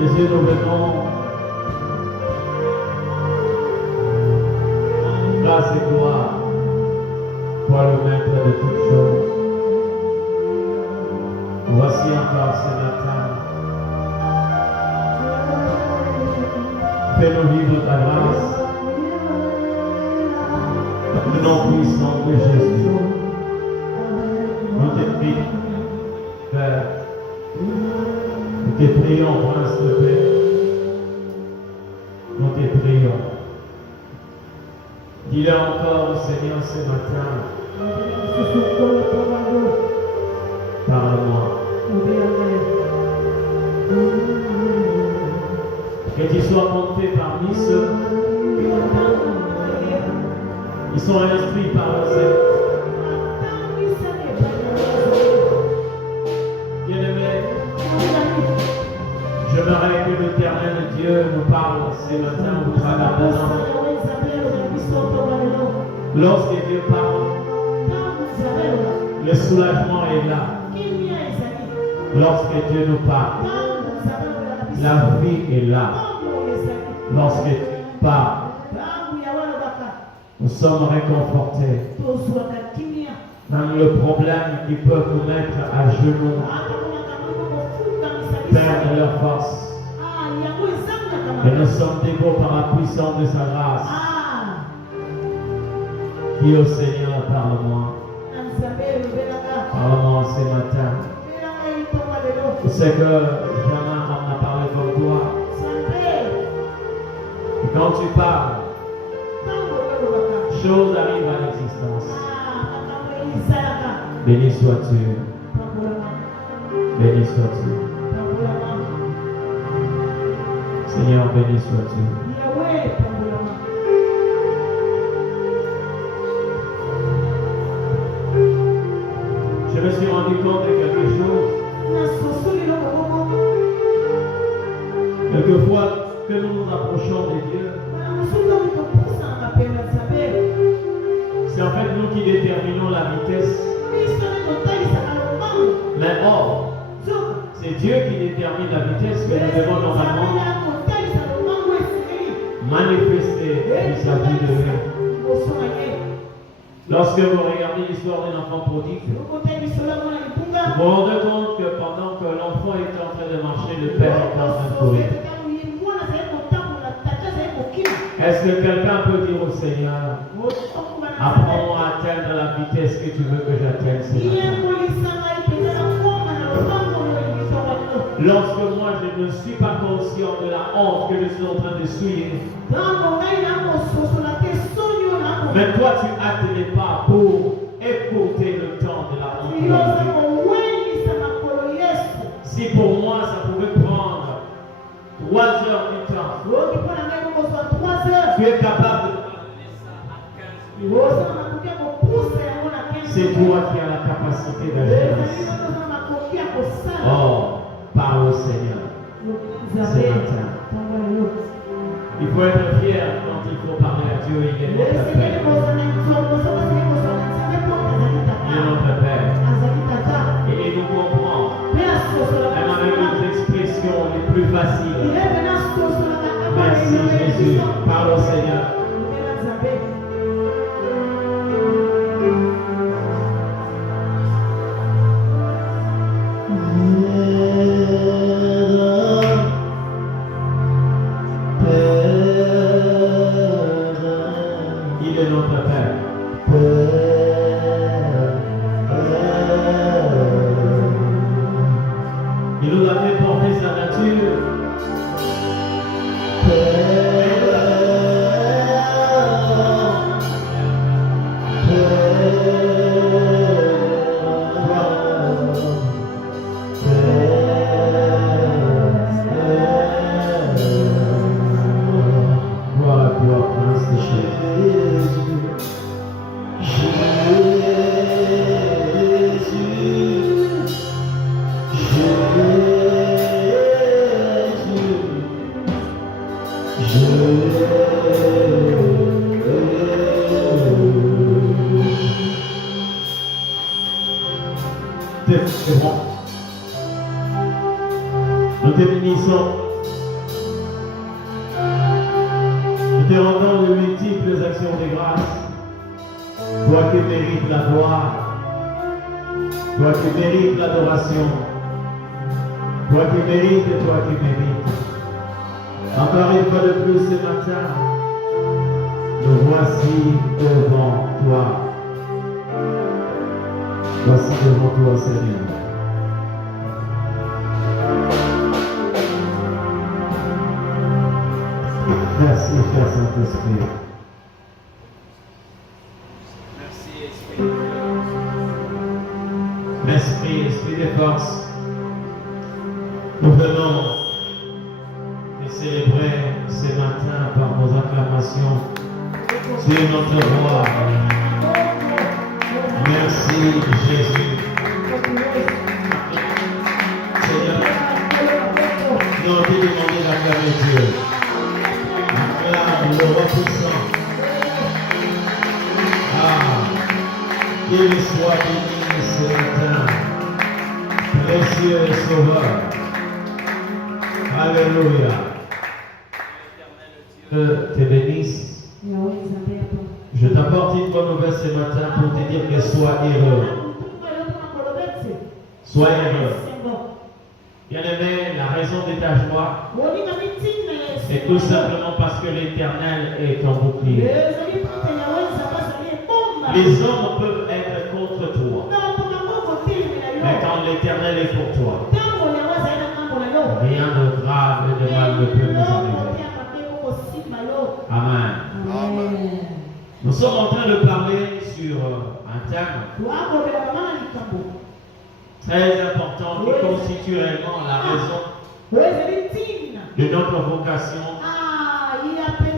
Jésus, nous venons, grâce et gloire, pour le maître de toutes choses. Voici encore ce matin. Fais-nous vivre ta grâce. Le nom puissant de Jésus. Nous te prions, Père. Nous te prions, Prince de paix. Nous te prions. Dis-le encore au Seigneur ce matin. Parle-moi. Que tu sois monté parmi ceux qui sont inscrits par le Seigneur. Bien-aimé, j'aimerais que l'Éternel Dieu nous parle ce matin au travers de nous. Lorsque Dieu parle, le soulagement est là. Lorsque Dieu nous parle, la vie est là. Lorsque Dieu parle, nous sommes réconfortés. Même le problème qui peut nous mettre à genoux, perdre leur force. Et nous sommes debout par la puissance de sa grâce. Dis au Seigneur, parle-moi. Parle-moi ce matin. Je sais que jamais on n'a parlé comme toi. Et quand tu parles, choses arrivent à l'existence. Béni sois-tu. Béni sois-tu. Seigneur, béni sois-tu. Je me suis rendu compte de quelque chose. Quelquefois que nous nous approchons de Dieu, c'est en fait nous qui déterminons la vitesse. Mais or, c'est Dieu qui détermine la vitesse que nous devons normalement manifester vis-à-vis de lui. Lorsque vous regardez l'histoire d'un enfant prodigue, vous vous rendez compte que pendant que l'enfant est en train de marcher, le père est en train de courir. Est-ce que quelqu'un peut dire au Seigneur, apprends-moi à atteindre la vitesse que tu veux que j'atteigne ce matin? Lorsque moi je ne suis pas conscient de la honte que je suis en train de suivre, mais toi tu hâtes les pas pour écouter le temps de la honte. Si pour moi ça pouvait prendre 3 heures du temps, tu es capable de me donner ça à 15 minutes. C'est toi qui as la capacité d'agir ainsi. Oh, parle au Seigneur ce matin. Il faut être fier quand il faut parler à Dieu. Il est notre Père. Il est notre Père. Et il nous comprend. Même avec nos expressions les plus faciles. Merci Jésus. Parle au Seigneur. Il est notre Père. Il nous a fait porter sa nature. t'espérons. Nous te bénissons. Nous te rendons de multiples actions de grâce. Toi qui mérites la gloire. Toi qui mérites l'adoration. Toi qui mérites et toi qui mérites. Encore une fois de plus ce matin, nous voici devant toi. Voici devant toi, Seigneur. Merci, cher Saint-Esprit. Merci, Esprit de Dieu. Esprit de force. Nous venons de célébrer ce matin par nos acclamations sur notre roi. Merci, Jésus. Seigneur, nous avons demandé d'acclamer Dieu. Acclame le roi puissant. Qu'il soit béni ce matin, précieux Sauveur. Alléluia. Dieu te bénisse. Je t'apporte une bonne nouvelle ce matin pour te dire que sois heureux. Sois heureux. Bien-aimé, la raison de ta joie, c'est tout simplement parce que l'Éternel est ton bouclier. Les hommes peuvent être contre toi, mais quand l'Éternel est pour toi, rien de grave et de mal ne peut nous arriver. Amen. Nous sommes en train de parler sur un thème très important qui constitue réellement la raison de notre vocation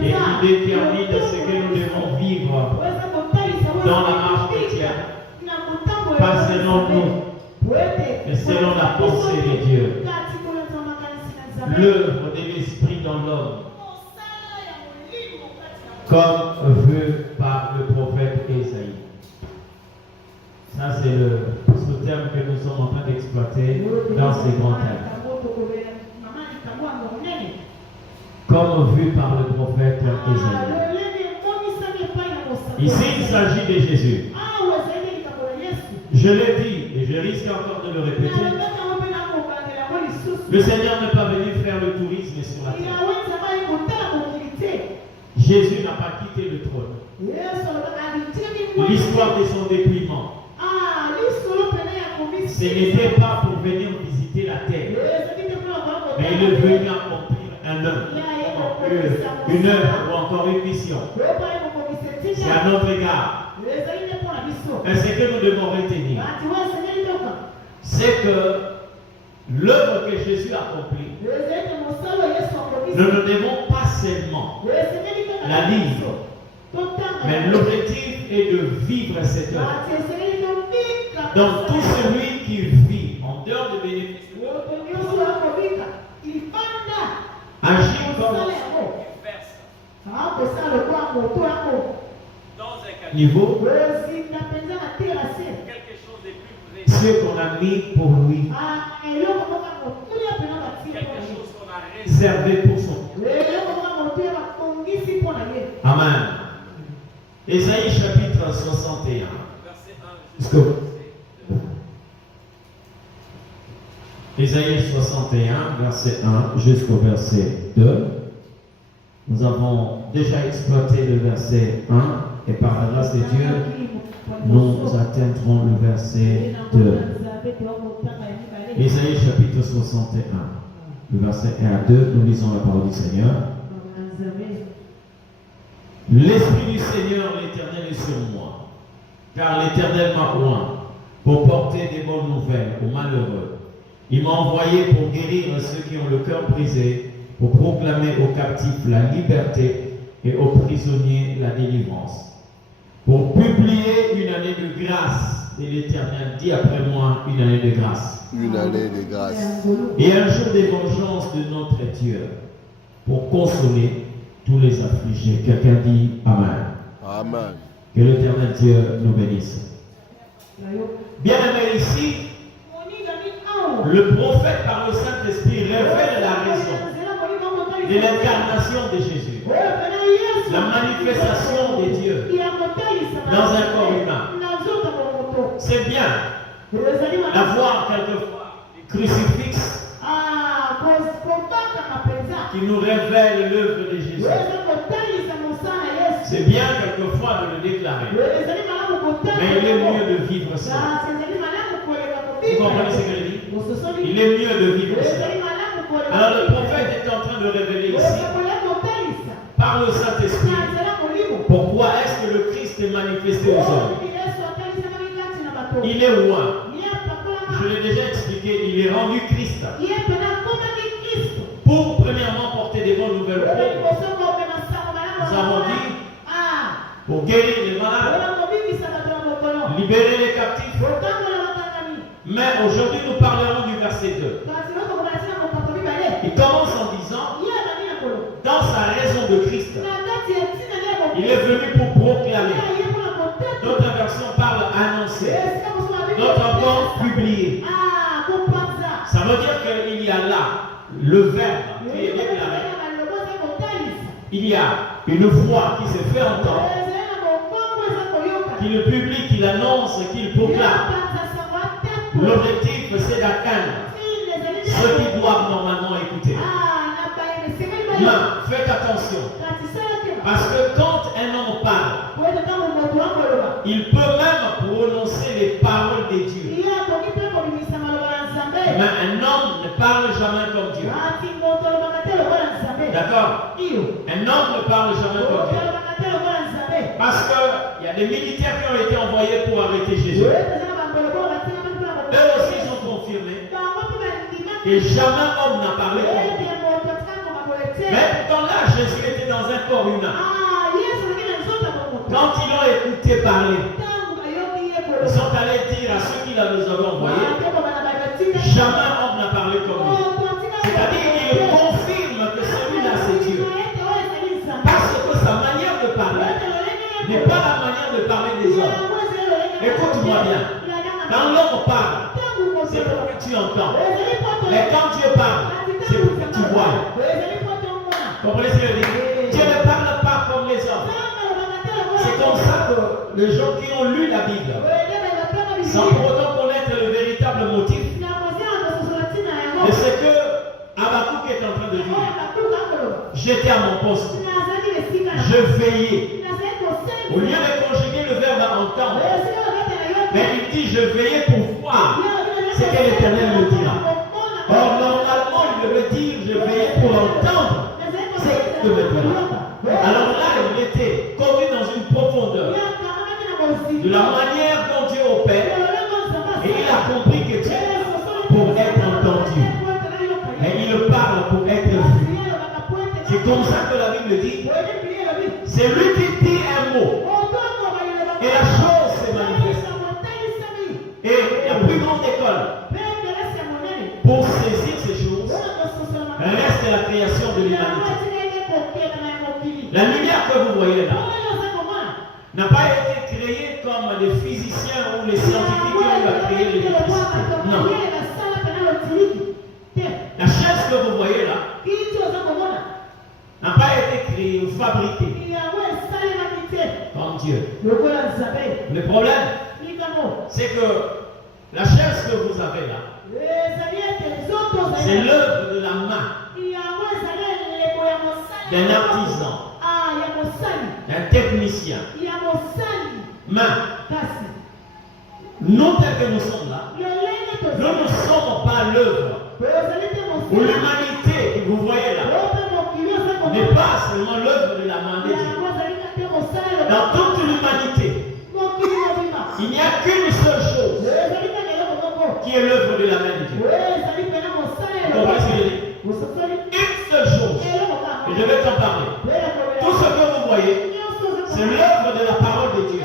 et qui détermine ce que nous devons vivre dans la marche chrétienne, pas selon nous, mais selon la pensée de Dieu. L'œuvre de l'Esprit dans l'homme, comme vu par le prophète Ésaïe. Ça, c'est le sous-terme que nous sommes en train d'exploiter dans ces grands thèmes. Comme vu par le prophète Ésaïe. Ici, il s'agit de Jésus. Je l'ai dit, et je risque encore de le répéter. Le Seigneur n'est pas venu faire le tourisme sur la terre. Jésus n'a pas quitté le trône. L'histoire de son dépouillement, ce n'était pas pour venir visiter la terre, mais il est venu accomplir un œuvre, une œuvre ou encore une mission. C'est à notre égard. Mais ce que nous devons retenir, c'est que l'œuvre que Jésus a accomplie, nous ne devons pas seulement la lire, mais l'objectif est de vivre cette œuvre. Donc tout celui qui vit en dehors de bénéfices, agit comme dans un niveau quelque chose de plus précis, ce qu'on a mis pour lui, quelque chose qu'on a réservé pour son. Amen. Ésaïe chapitre 61. Ésaïe 61, verset 1 jusqu'au verset 2. Nous avons déjà exploité le verset 1 et par la grâce de Dieu, nous atteindrons le verset 2. Ésaïe chapitre 61, le verset 1 à 2, nous lisons la parole du Seigneur. L'Esprit du Seigneur, l'Éternel, est sur moi, car l'Éternel m'a oint pour porter des bonnes nouvelles aux malheureux. Il m'a envoyé pour guérir ceux qui ont le cœur brisé, pour proclamer aux captifs la liberté et aux prisonniers la délivrance, pour publier une année de grâce de l'Éternel. Dis après moi, une année de grâce. Une année de grâce. Et un jour de vengeance de notre Dieu, pour consoler tous les affligés. Quelqu'un dit Amen. Amen. Que l'Éternel Dieu nous bénisse. Bien aimé, ici, manifestation de Dieu dans un corps humain. C'est bien d'avoir quelquefois des crucifixes qui nous révèlent l'œuvre de Jésus. C'est bien quelquefois de le déclarer. Mais il est mieux de vivre ça. Vous comprenez ce que je dis? Il est mieux de vivre ça. Alors le prophète est en train de révéler ici, par le Saint-Esprit, pourquoi est-ce que le Christ est manifesté aux hommes. Il est loin. Je l'ai déjà expliqué, il est rendu Christ. Pour premièrement porter des bonnes nouvelles aux pauvres. Nous avons dit, pour guérir les malades, libérer les captifs. Mais aujourd'hui nous parlerons du verset 2. Il commence en disant, dans sa raison de Christ, il est venu pour proclamer. Notre version parle annoncer. Notre encore publier. Ça veut dire qu'il y a là le verbe qui est déclaré. Il y a une voix qui se fait entendre, qui le publie, qui l'annonce, qui le proclame. L'objectif, c'est d'atteindre ceux qui doivent normalement écouter. Mais faites attention, parce que quand un homme parle, il peut même prononcer les paroles de Dieu. Mais un homme ne parle jamais comme Dieu. D'accord? Un homme ne parle jamais comme Dieu. Parce qu'il y a des militaires qui ont été envoyés pour arrêter Jésus. Eux aussi ils ont confirmé que jamais homme n'a parlé comme Dieu. Mais pourtant là, Jésus était dans un corps humain. Quand ils l'ont écouté parler, ils sont allés dire à ceux qui nous avaient envoyés, jamais homme n'a parlé comme lui. C'est-à-dire qu'il confirme que celui-là c'est Dieu. Parce que sa manière de parler n'est pas la manière de parler des hommes. Écoute-moi bien. Quand l'homme parle, c'est pour que tu entends. Mais quand Dieu parle, c'est pour que tu vois. Comprenez ce que je dis? Dieu ne parle pas comme les hommes. C'est comme ça que les gens qui ont lu la Bible, sans pour autant connaître le véritable motif, et c'est que Habakkuk est en train de dire, j'étais à mon poste, je veillais. Au lieu de conjuguer le verbe entendre, mais il dit je veillais pour voir ce que l'Éternel me dira. Or normalement il devait dire je veillais pour entendre ce que me dira. Alors là il était connu dans une profondeur de la manière dont Dieu opère, et il a compris que Dieu pour être entendu, et il parle pour être vu. C'est comme ça que la Bible dit, c'est lui qui dit un mot et la chose se manifeste. Et la plus grande école pour saisir ces choses reste la création de l'humanité. La lumière que vous voyez là n'a pas été créée comme les physiciens ou les scientifiques qui ont créé l'électricité. Non. La chaise que vous voyez là n'a pas été créée ou fabriquée comme Dieu. Le problème, c'est que la chaise que vous avez là, c'est l'œuvre de la main d'un artisan, d'un technicien. Mais nous, tels que nous sommes là, nous ne sommes pas l'œuvre. Ou l'humanité que vous voyez là n'est pas seulement l'œuvre de la main de Dieu. Dans toute l'humanité, il n'y a qu'une seule chose qui est l'œuvre de la main de Dieu. Vous comprenez ce que je dis? Une seule chose. Et je vais t'en parler. Tout ce que vous voyez, c'est l'œuvre de la parole de Dieu.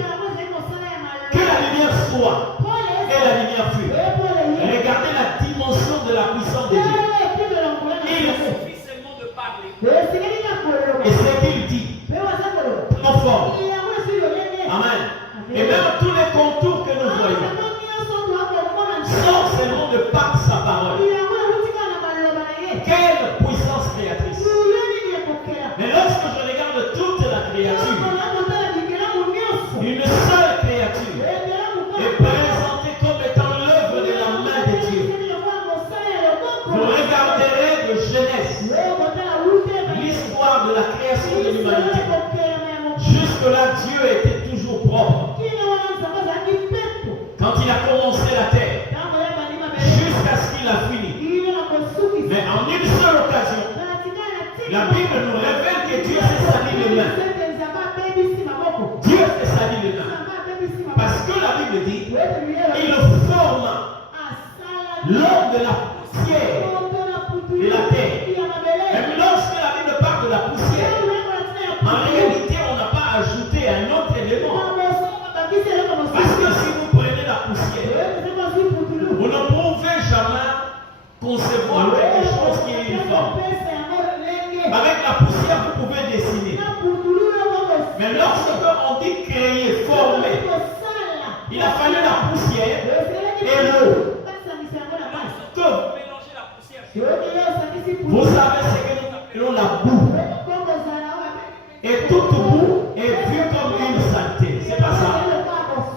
Que la lumière soit et la lumière fut. Regardez la dimension de la puissance de Dieu. Il suffit seulement de parler. Et ce qu'il dit, prend forme. Amen. Et même tous les contours que nous voyons sont seulement de par sa parole. Quelle puissance créatrice. Mais lorsque je regarde toute la créature, l'homme de la poussière de la terre. Même lorsque la Bible parle de la poussière, en réalité, on n'a pas ajouté un autre élément. Parce que si vous prenez la poussière, vous ne pouvez jamais concevoir quelque chose qui est uniforme. Avec la poussière, vous pouvez dessiner. Mais lorsque on dit créer, former, il a fallu la poussière et l'eau. Que Mélanger la poussière. vous savez ce que nous appelons la boue. Et toute boue est vue comme une saleté. C'est pas ça.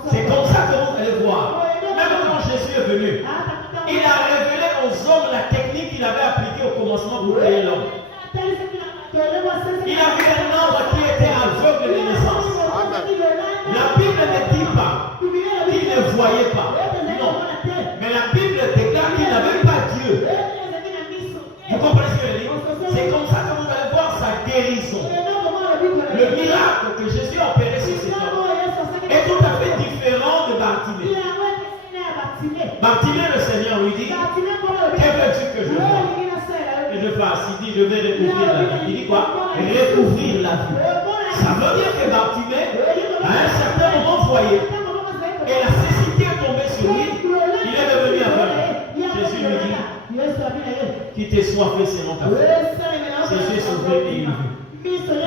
C'est comme ça que vous allez voir. Même quand Jésus est venu, il a révélé aux hommes la technique qu'il avait appliquée au commencement pour créer l'homme. Il a vu un homme qui était aveugle de naissance. La Bible ne dit pas qu'il ne voyait pas. Non. Mais la Bible déclare qu'il n'avait pas Dieu. Vous comprenez ce que je dis? C'est comme ça que vous allez voir sa guérison. Le miracle que Jésus a opéré sur cet homme est tout à fait différent de Bartimée. Bartimée, le Seigneur lui dit, que veux-tu que je fasse? Et je fasse. Il dit, je vais recouvrir la vie. Il dit quoi? Recouvrir la vie. Ça veut dire que Bartimée, à un certain moment, voyait. Et la cécité est tombée sur lui. Il est devenu aveugle. Jésus lui dit, qui t'est soifé selon ta foi. Jésus est sauvé et il vit.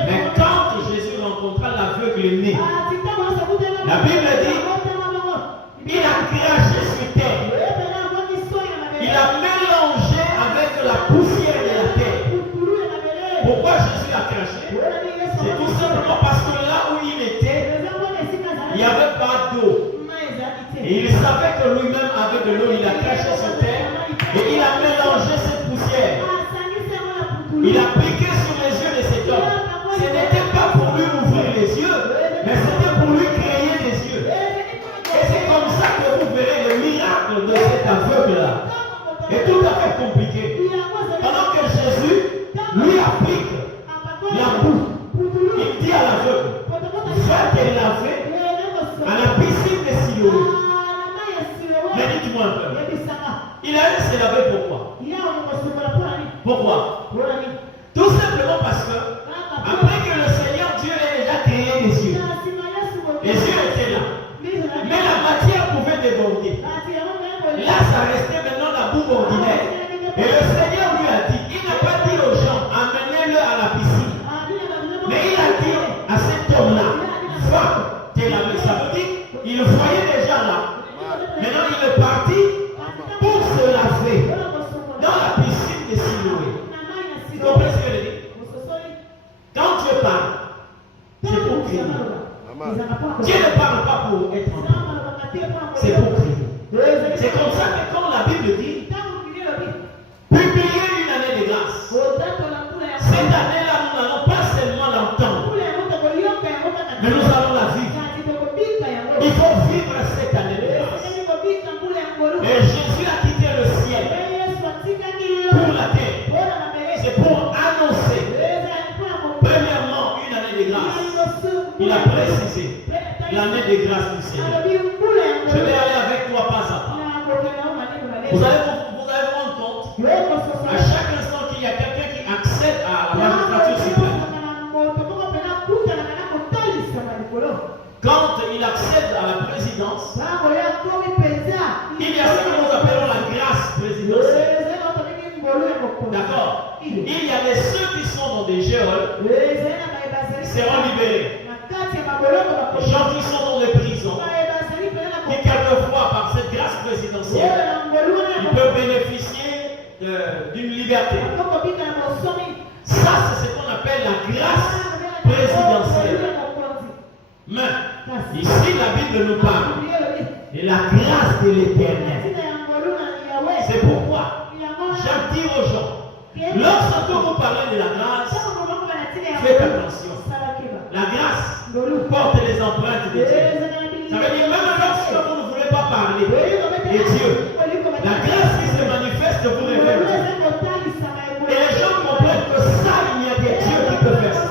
Mais quand Jésus rencontra l'aveugle né, la Bible dit, il a craché sur terre. Il a mélangé avec la poussière de la terre. Pourquoi Jésus a craché? C'est tout simplement parce que là où il était, il n'y avait pas d'eau. Et il savait que lui-même avait de l'eau. Il a craché sur terre et il a mélangé cette poussière. Il a appliqué sur les yeux de cet homme. Ce n'était pas pour lui ouvrir les yeux, mais c'était pour lui créer des yeux. Et c'est comme ça que vous verrez le miracle de cet aveugle-là. Et tout à fait compliqué. Pendant que Jésus lui applique la boue, il dit à l'aveugle, va te laver à la piscine de Siloé. Mais dites-moi un peu. Il a allé se laver pourquoi? Pourquoi? Tout simplement parce que après que le Seigneur Dieu ait déjà créé les yeux étaient là. Mais la matière pouvait déborder. Là, ça restait maintenant la boue ordinaire. Et le Seigneur lui a dit, il n'a pas dit aux gens, amenez-le à la piscine. Mais il a dit à cet homme-là, va te laver. Ça veut dire, il le voyait déjà là. Maintenant, il est parti pour se laver dans la piscine de Siloé. Vous comprenez ce que je dis? Quand Dieu parle, c'est pour crier. Dieu ne parle pas pour être entendu. C'est pour crier. C'est comme ça que quand la Bible dit, publier une année de grâce. Cette année-là, nous n'allons pas seulement l'entendre, mais nous allons la vivre. Il faut vivre cette année de grâce. Et Jésus a quitté le ciel pour la terre. C'est pour annoncer, premièrement, une année de grâce. Il a précisé l'année de grâce du Seigneur. Je vais aller avec toi pas à pas. Vous allez vous rendre compte à chaque instant qu'il y a quelqu'un qui accède à la magistrature suprême. Quand il accède à la présidence, il y a ce que nous appelons la grâce présidentielle. D'accord? Il y a ceux qui sont dans des geôles seront libérés. Les gens qui sont dans les prisons, qui quelquefois par cette grâce présidentielle, ils peuvent bénéficier d'une liberté. Ça, c'est ce qu'on appelle la grâce présidentielle. Mais ici, la Bible nous parle de la grâce de l'Éternel. C'est pourquoi j'attire aux gens, lorsque vous parlez de la grâce, faites attention. La grâce porte les empreintes de Dieu. Ça veut dire même lorsque vous ne voulez pas parler de Dieu, la grâce qui se manifeste vous révèle Dieu. Et les gens comprennent que ça, il n'y a que Dieu qui peut faire ça.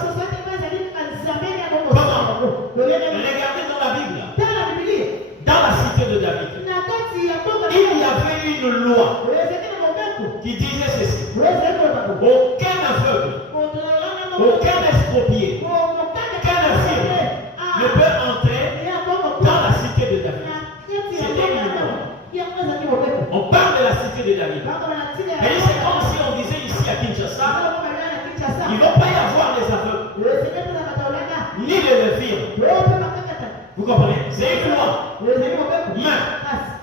Comment? Regardez dans la Bible, dans la cité de David, il y avait une loi qui disait ceci. Aucun aveugle, aucun exproprié, aucun infirme ne peut entrer dans la cité de David. C'était une loi. On parle de la cité de David. Et c'est comme si on disait ici à Kinshasa, il ne va pas y avoir les aveugles, ni les infirmes. Vous comprenez? C'est une loi. Mais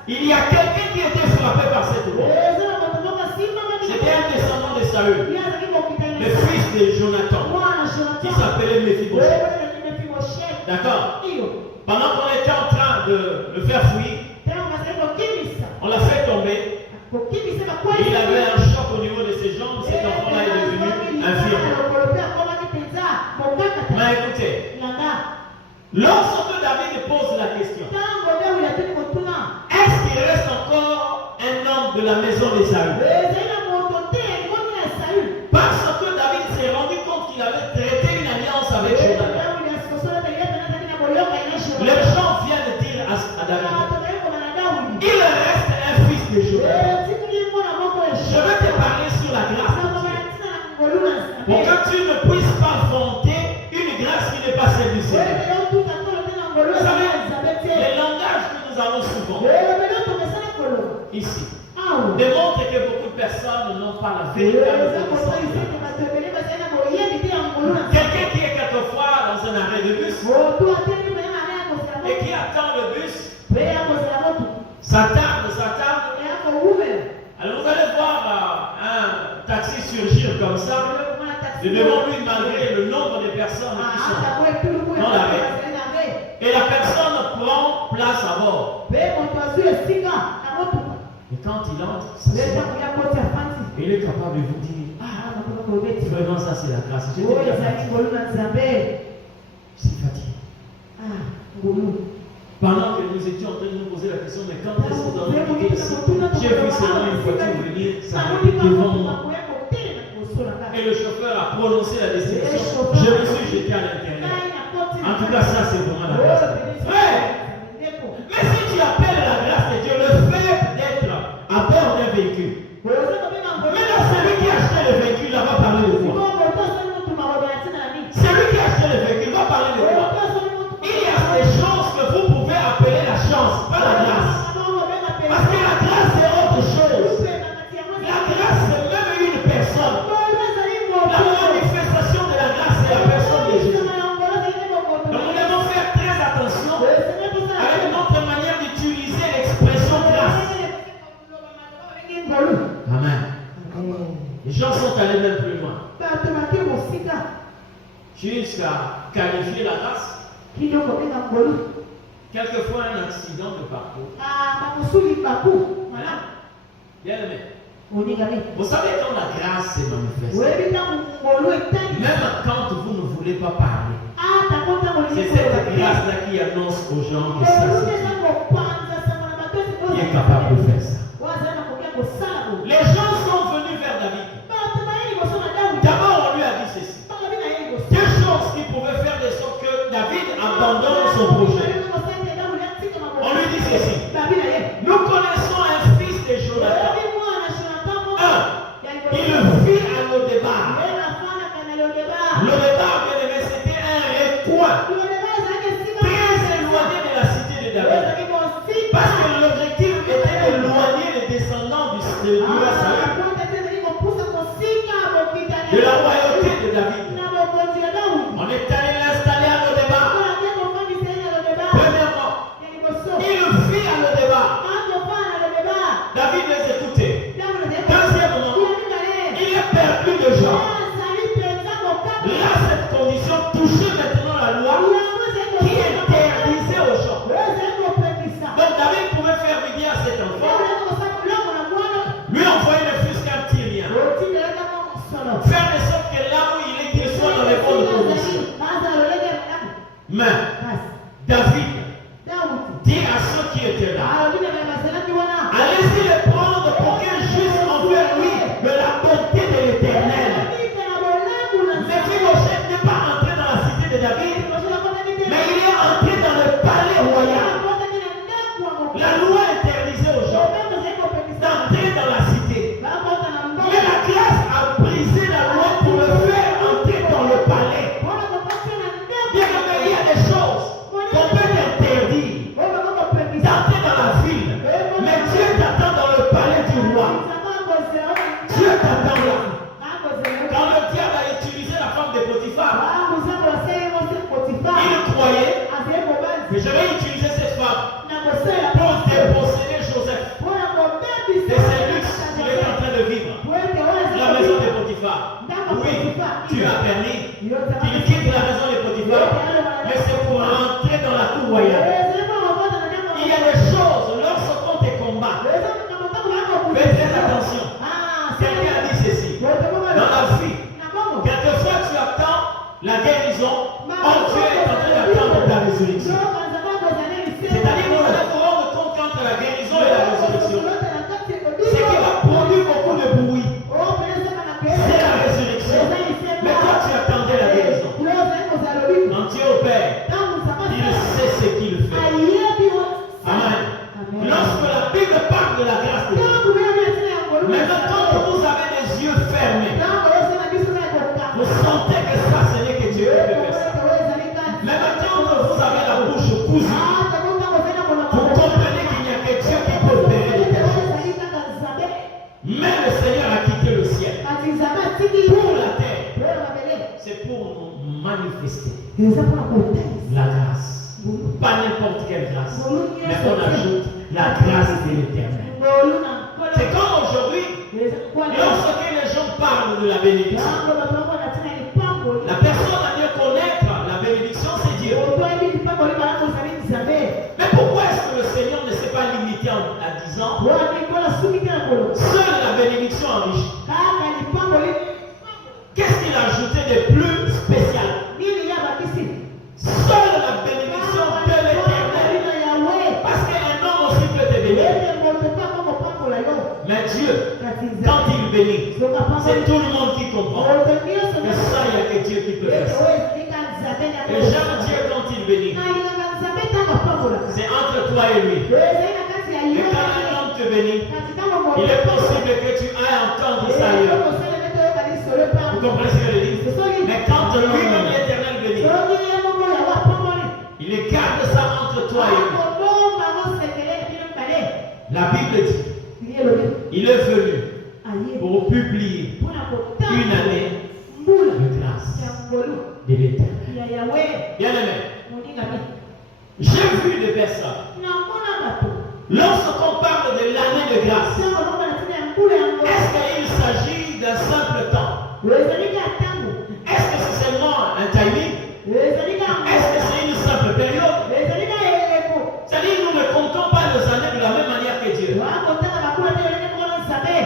il y a quelqu'un qui était frappé par cette loi. C'était un descendant de Saül, le fils de Jonathan, qui s'appelait Mephibosheth. D'accord? Pendant qu'on était en train de le faire fuir, on l'a fait tomber. Et il avait un choc au niveau de ses jambes. Cet enfant-là est devenu infirme. Mais écoutez, lorsque David pose la question, est-ce qu'il reste encore un homme de la maison de Saül? Parce que David s'est rendu compte qu'il avait traité une alliance avec Jonathan. Les gens viennent de dire à David, il reste un fils de Jonathan. Je vais te parler sur la grâce pour que tu ne puisses pas vanter une grâce qui n'est pas celle du Seigneur. Vous savez, les langages que nous avons souvent ici démontrent que beaucoup de personnes n'ont pas la véritable connaissance. Quelqu'un qui est quelquefois dans un arrêt de bus et qui attend le bus, s'attarde. Alors vous allez voir un taxi surgir comme ça, de devant lui malgré le nombre de personnes qui sont dans l'arrêt. Et la personne prend place à bord. Et quand il entre, il est capable de vous dire, vraiment ça c'est la grâce. Je suis fatigué. Pendant que nous étions en train de nous poser la question, mais quand est-ce que nous allons quitter ici? J'ai vu seulement une voiture venir s'arrêter devant moi. Et le chauffeur a prononcé la destination. Je me suis jeté à l'intérieur. En tout cas, ça c'est vraiment la grâce. Frère, mais si tu appelles la grâce de Dieu, le fait d'être à bord d'un véhicule, maintenant celui qui a acheté le véhicule, là va parler de quoi? Celui qui a acheté le véhicule va parler de quoi? Il y a des choses que vous pouvez appeler la chance, pas la grâce. Parce que la grâce c'est autre chose. La grâce c'est même une personne. La manifestation de la grâce c'est la personne de Jésus. Donc nous devons faire très attention avec notre manière d'utiliser l'expression grâce. Amen. Les gens sont allés même plus loin. Jusqu'à qualifier la grâce. Quelquefois un accident de parcours. Bien aimé. Vous savez quand la grâce est manifestée, même quand vous ne voulez pas parler, c'est cette grâce-là qui annonce aux gens que ça c'est qui est capable de faire ça. Les gens sont venus vers David. D'abord on lui a dit ceci. Deux choses qui pouvaient faire de sorte que David abandonne son projet. On lui dit ceci. Nous connaissons un fils de Jonathan. Il vit à Lo-Débar. Lo-Débar, bien aimé, c'était un recoin très éloigné de la cité de David. Parce que l'objectif était d'éloigner les descendants du roi Saül de la royauté de David. On est allé l'installer à Lo-Débar. Premièrement, il vit à Lo-Débar. David les écoutait. Deuxièmement, il a perdu de gens. Là, cette condition touchait maintenant la loi qui interdisait aux gens. Donc David pouvait faire venir à cet enfant, lui envoyer Oui, Dieu a permis qu'il quitte la maison de Potiphar, mais c'est pour rentrer dans la cour royale. Il y a des choses, lorsqu'on te combat, fais très attention. Quelqu'un a dit ceci. Dans la vie, quelquefois tu attends la guérison, quand Dieu est en train d'attendre ta résurrection. C'est-à-dire qu'on va se rendre compte qu'entre la guérison et la résurrection, ce qui va produire beaucoup de bruit, c'est la résurrection. Mais toi tu attendais la guérison. Quand Dieu opère, il sait ce qu'il fait. Amen. Lorsque la Bible parle de la grâce de Dieu, maintenant quand vous avez les yeux fermés, vous sentez que ça ce n'est que Dieu qui peut faire ça. Mais maintenant que vous avez la bouche cousue, vous comprenez qu'il n'y a que Dieu qui peut opérer de telles choses. Mais le Seigneur a quitté le ciel pour la terre. C'est pour nous manifester la grâce. Pas n'importe quelle grâce, mais on ajoute la grâce de l'Éternel. C'est comme aujourd'hui, lorsque les gens parlent de la bénédiction, la personne a mieux connaître la bénédiction, c'est Dieu. Mais pourquoi est-ce que le Seigneur ne s'est pas limité à 10 ans? Seule la bénédiction enrichit. Qu'est-ce qu'il a ajouté de plus spécial? Seule la bénédiction de l'Éternel. Parce qu'un homme aussi peut te bénir. Mais Dieu, quand il bénit, c'est tout le monde qui comprend. Mais ça, il n'y a que Dieu qui peut faire ça. Et j'aime Dieu quand il bénit. C'est entre toi et lui. Et quand un homme te bénit, il est possible que tu ailles entendre ça ailleurs. Vous comprenez ce que je dis? Mais quand lui-même l'Éternel bénit, il garde ça entre toi et lui. La Bible dit, il est venu pour publier une année de grâce de l'Éternel. Bien aimé, j'ai vu des personnes. Lorsqu'on parle de l'année de grâce, est-ce qu'il s'agit d'un simple temps? Est-ce que c'est seulement un timing? Est-ce que c'est une simple période? C'est-à-dire nous ne comptons pas les années de la même manière que Dieu.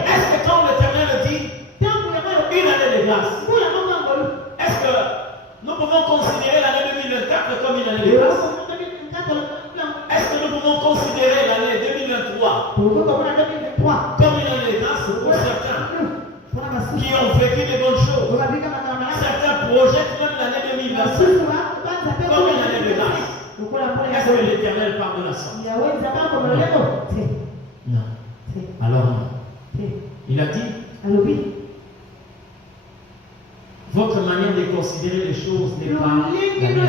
Est-ce que quand l'Éternel dit une année de grâce, est-ce que nous pouvons considérer l'année 2024 comme une année de grâce? Est-ce que nous pouvons considérer l'année 2023 comme une année de grâce pour certains qui ont vécu de bonnes choses? Certains projettent même l'année 2025 comme une année de grâce. Est-ce que l'Éternel parle de la sorte? Non. Alors non. Il a dit, votre manière de considérer les choses n'est pas la mienne.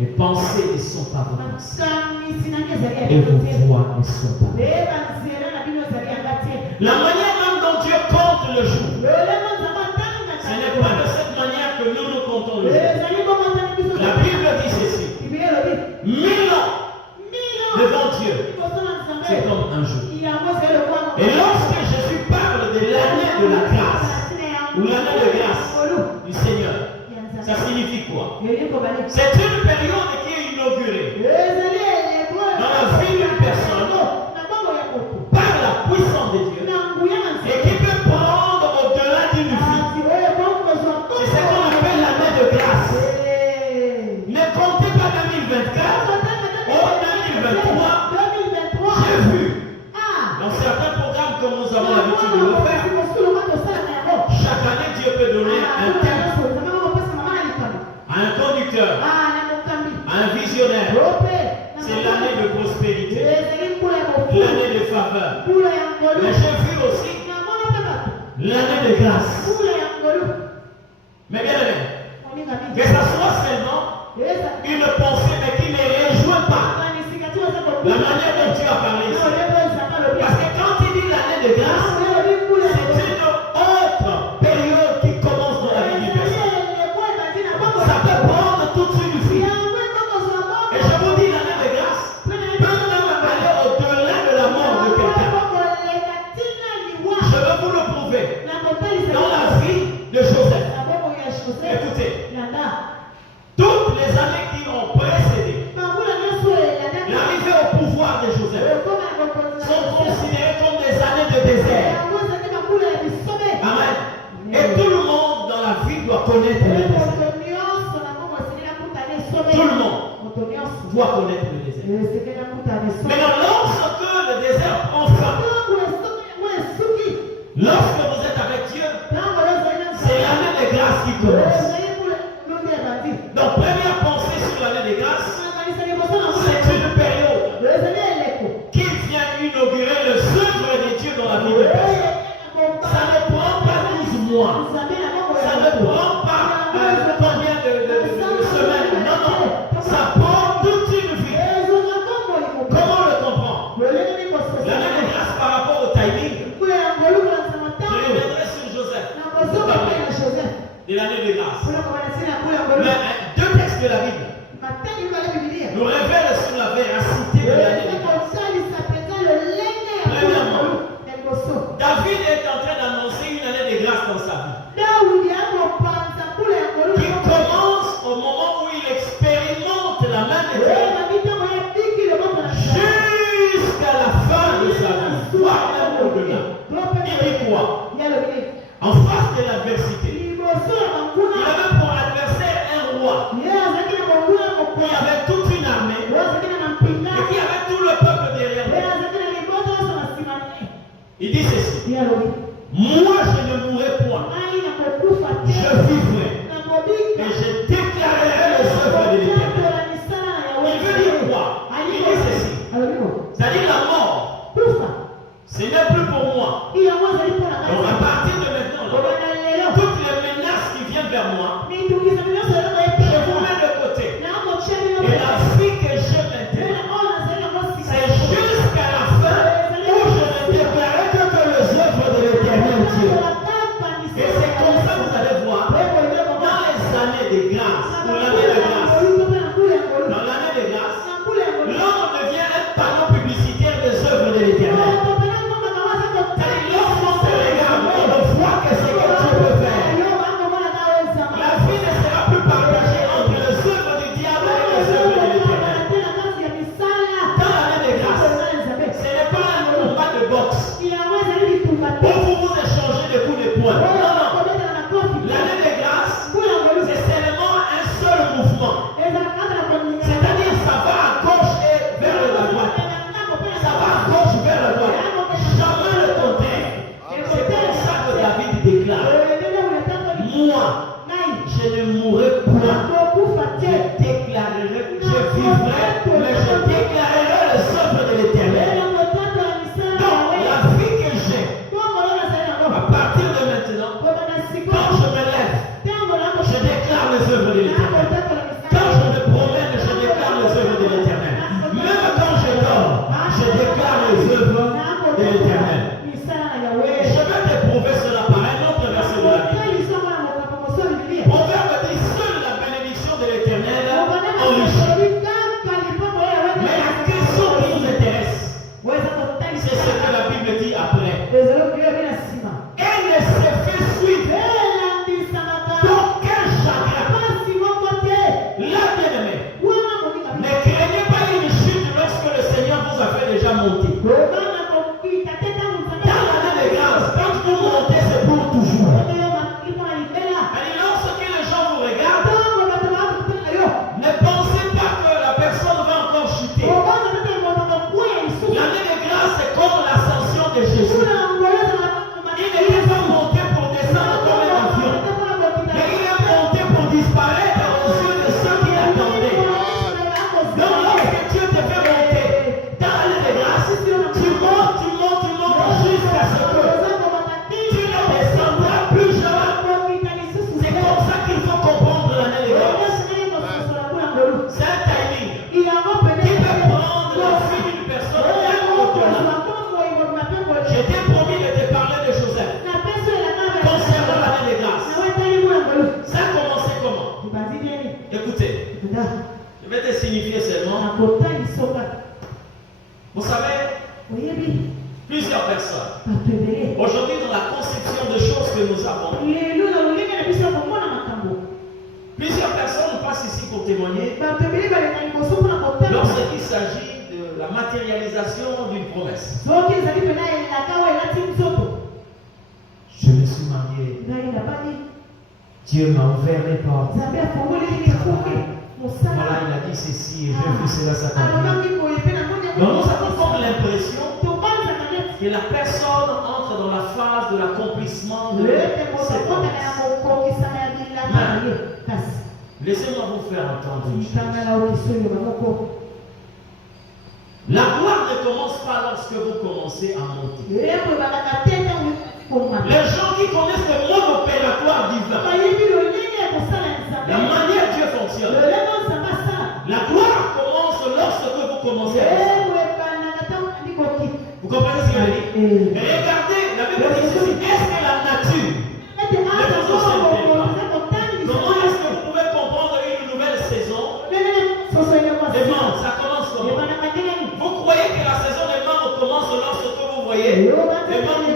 Les pensées ne sont pas vos pensées. Et vos voix ne sont pas vos voix. La manière même dont Dieu compte le jour, ce n'est pas de cette manière que nous comptons le jour. La Bible dit ceci. 1000 ans devant Dieu, c'est comme un jour. Et lorsque Jésus parle de l'année de la grâce, ou l'année de grâce du Seigneur, ça signifie quoi? C'est une période qui est inaugurée dans la vie d'une personne par la puissance de Dieu et qui peut prendre au-delà d'une vie. C'est ce qu'on appelle l'année de grâce. Ne comptez pas 2024 ou 2023. J'ai vu dans certains programmes que nous avons l'habitude de le faire. Chaque année, Dieu peut donner un thème à un conducteur, à un visionnaire. C'est l'année de prospérité, l'année de faveur. Mais j'ai vu aussi l'année de grâce. Mais bien aimé, que ça soit seulement une pensée, mais qui ne réjouit pas la manière dont tu as parlé ici. Parce que quand il dit l'année de grâce, c'est une autre période qui commence dans la vie du personne. Ça peut prendre toute une vie. Et je vous dis, l'année de grâce peut même aller au-delà de la mort de quelqu'un. Je veux vous le prouver. Dans la doit connaître le désert. Maintenant, lorsque le désert prend fin, lorsque vous êtes avec Dieu, c'est l'année des grâces qui commence. Donc, première pensée sur l'année des grâces, c'est une période qui vient inaugurer le œuvre de Dieu dans la vie de personne. Ça ne prend pas 12 mois. Ça ne prend pas combien de semaines. Non, non. Ça prend toute une vie. Comment on le comprend? L'année de grâce par rapport au timing. Je reviendrai sur Joseph. De l'année de grâce. Mais deux textes de la Bible nous révèlent sur la véracité de l'année de grâce. Premièrement, David est en train d'annoncer une année de grâce dans sa vie. Qui commence au moment où il expérimente la main de Dieu jusqu'à la fin de sa vie, voire même au-delà. Il dit quoi? En face de l'adversité, il avait pour adversaire un roi qui avait toute une armée et qui avait tout le peuple derrière lui. Il dit ceci: moi je ne mourrai point, je vivrai et je déclarerai les œuvres de l'Éternel. Il veut dire quoi? Il dit ceci, c'est-à-dire la mort, ce n'est plus pour moi. Donc à partir de maintenant, toutes les menaces qui viennent vers moi, je vous mets de côté. Et la vie que j'ai maintenant, c'est jusqu'à la fin où je ne déclarerai que les œuvres de l'Éternel Dieu. Et c'est comme ça que vous allez voir, dans les années de grâce, dans l'année de grâce, l'homme devient un panneau publicitaire des œuvres de l'Éternel. Lorsqu'on se regarde, on voit que c'est que Dieu peut faire. La vie ne sera plus partagée entre les œuvres du diable et les œuvres de l'Éternel. Dans l'année de grâce, ce n'est pas un combat de boxe où vous vous échangez des coups de poing. Non, non. L'année de grâce, c'est seulement un seul mouvement. C'est-à-dire, ça va à gauche et vers la droite. Ça va à gauche vers la droite. Jamais le contraire. C'est comme ça que David déclare: moi, je ne mourrai point. Je déclarerai, je vivrai, mais je déclarerai les œuvres de l'Éternel. Donc, la vie que j'ai, à partir de maintenant, quand je me lève, je déclare les œuvres de l'Éternel. Quand je me promène, je déclare les œuvres de l'Éternel. Même quand je dors, je déclare les œuvres de l'Éternel. Je vais t'éprouver cela par un autre verset de la Bible. Proverbe dit: seule la bénédiction de l'Éternel enrichit. Mais la question qui nous intéresse, c'est ce que la Bible dit après. Elle ne se fait suivre d'aucun chagrin. La bien-aimée, ne craignez pas une chute lorsque le Seigneur vous a fait déjà monter. Dans l'année de grâce, quand vous montez, c'est pour toujours. Et lorsque les gens vous regardent, ne pensez pas que la personne va encore chuter. L'année de grâce, c'est comme l'ascension de Jésus. Il n'est pas monté pour descendre comme un avion, mais il est monté pour disparaître aux yeux de ceux qui l'attendaient. Donc lorsque Dieu te fait monter dans l'année de grâce, tu montes jusqu'à ce que tu ne descendras plus jamais. C'est comme ça qu'il faut comprendre l'année de grâce. C'est un timing qui peut prendre la vie d'une personne même au-delà. Je t'ai promis de te parler de Joseph concernant l'année de grâce. Ça a commencé comment? Écoutez, je vais te signifier seulement. Vous savez, plusieurs personnes, aujourd'hui dans la conception de choses que nous avons, plusieurs personnes passent ici pour témoigner lorsqu'il s'agit de la matérialisation d'une promesse. Je me suis marié, Dieu m'a ouvert les portes, Voilà, il a dit ceci et j'ai vu cela s'accomplir. Donc nous avons comme l'impression que la personne entre dans la phase de l'accomplissement de ses promesses. Laissez-moi vous faire entendre une chose. La gloire ne commence pas lorsque vous commencez à monter. Les gens qui connaissent le mode opératoire divin, la manière dont Dieu fonctionne, la gloire commence lorsque vous commencez à descendre. Vous comprenez ce que je dis? Et regardez, la Bible dit ceci, est-ce que la nature ne vous observe pas? Comment est-ce que vous pouvez comprendre une nouvelle saison des membres? Ça commence comment? Vous croyez que la saison des membres commence lorsque vous voyez les membres